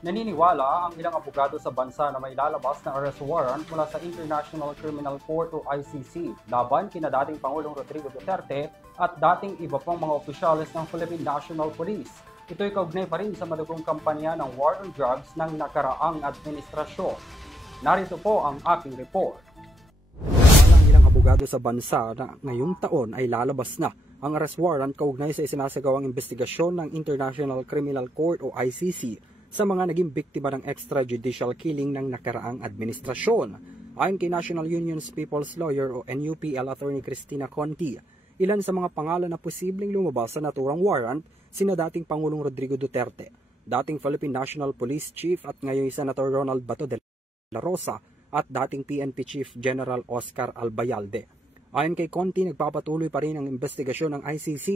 Naniniwala ang ilang abogado sa bansa na may lalabas na arrest warrant mula sa International Criminal Court o ICC laban kina dating Pangulong Rodrigo Duterte at dating iba pang mga opisyalis ng Philippine National Police. Ito'y kaugnay pa rin sa madugong kampanya ng war on drugs ng nakaraang administrasyon. Narito po ang aking report. Ang ilang abogado sa bansa na ngayong taon ay lalabas na ang arrest warrant kaugnay sa isinasagawang investigasyon ng International Criminal Court o ICC sa mga naging biktima ng extrajudicial killing ng nakaraang administrasyon. Ayon kay National Union's People's Lawyer o NUPL Attorney Cristina Conti, ilan sa mga pangalan na posibleng lumabas sa naturang warrant sina dating Pangulong Rodrigo Duterte, dating Philippine National Police Chief at ngayon Senator Ronald Bato de la Rosa at dating PNP Chief General Oscar Albayalde. Ayon kay Conti, nagpapatuloy pa rin ang investigasyon ng ICC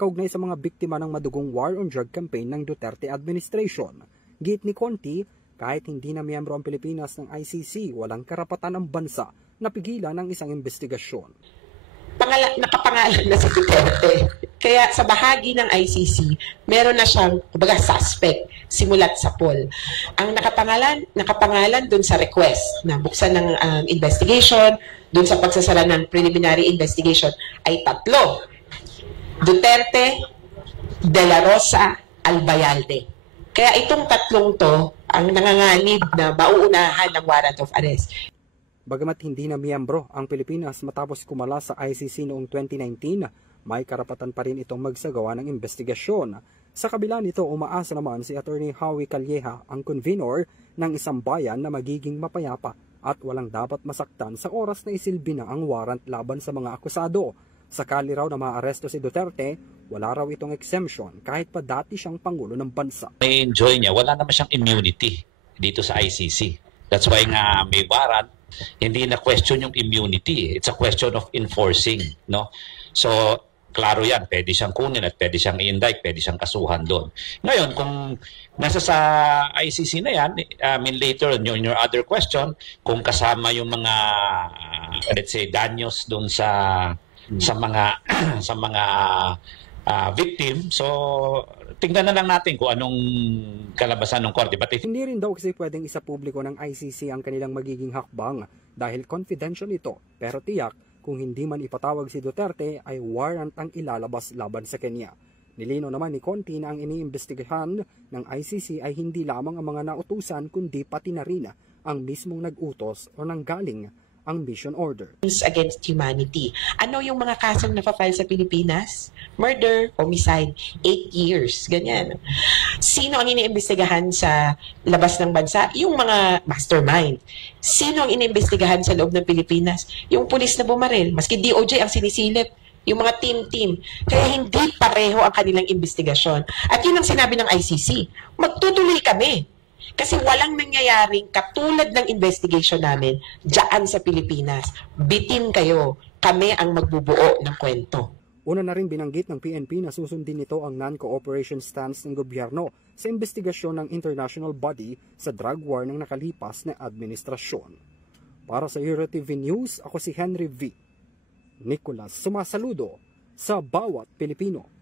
kaugnay sa mga biktima ng madugong war on drug campaign ng Duterte administration. Git ni Conti, kahit hindi na miyembro ang Pilipinas ng ICC, walang karapatan ang bansa na pigilan ang isang investigasyon. Nakapangalan na si Duterte. Kaya sa bahagi ng ICC, meron na siyang suspect simulat sa poll. Ang nakapangalan dun sa request na buksan ng investigation, dun sa pagsasara ng preliminary investigation ay 3. Duterte, De La Rosa, Albayalde. Kaya itong tatlong to ang nanganganib na mauunahan ng warrant of arrest. Bagamat hindi na miyembro ang Pilipinas matapos kumala sa ICC noong 2019, may karapatan pa rin itong magsagawa ng investigasyon. Sa kabila nito, umaasa naman si Attorney Howie Calleja, ang convener ng isang bayan na magiging mapayapa at walang dapat masaktan sa oras na isilbi na ang warrant laban sa mga akusado. Sakali raw na maaresto si Duterte, wala raw itong exemption kahit pa dati siyang Pangulo ng bansa. May enjoy niya, wala naman siyang immunity dito sa ICC. That's why nga may warrant, hindi na question yung immunity. It's a question of enforcing. No? So, klaro yan, pwede siyang kunin at pwede siyang i-indict, pwede siyang kasuhan doon. Ngayon, kung nasa sa ICC na yan, I mean later on your other question, kung kasama yung mga, let's say, danyos doon sa mga victim, so tingnan na lang natin kung anong kalabasan ng korte. Hindi rin daw kasi pwedeng isapubliko ng ICC ang kanilang magiging hakbang dahil confidential ito, pero tiyak kung hindi man ipatawag si Duterte ay warrant ang ilalabas laban sa kanya. Nilino naman ni Conti na ang iniimbestigahan ng ICC ay hindi lamang ang mga nautusan kundi pati na rin ang mismong nag-utos o nanggaling ang mission order. Against humanity. Ano yung mga kasong napafile sa Pilipinas? Murder, homicide, 8 years. Ganyan. Sino ang iniimbestigahan sa labas ng bansa? Yung mga mastermind. Sino ang iniimbestigahan sa loob ng Pilipinas? Yung pulis na bumaril. Maski DOJ ang sinisilip. Yung mga team. Kaya hindi pareho ang kanilang investigasyon. At yun ang sinabi ng ICC. Magtutuloy kami. Kasi walang nangyayaring katulad ng investigation namin dyan sa Pilipinas. Bitin kayo, kami ang magbubuo ng kwento. Una na rin binanggit ng PNP na susundin nito ang non-cooperation stance ng gobyerno sa investigasyon ng international body sa drug war ng nakalipas na administrasyon. Para sa EuroTV News, ako si Henry V. Nicolas, sumasaludo sa bawat Pilipino.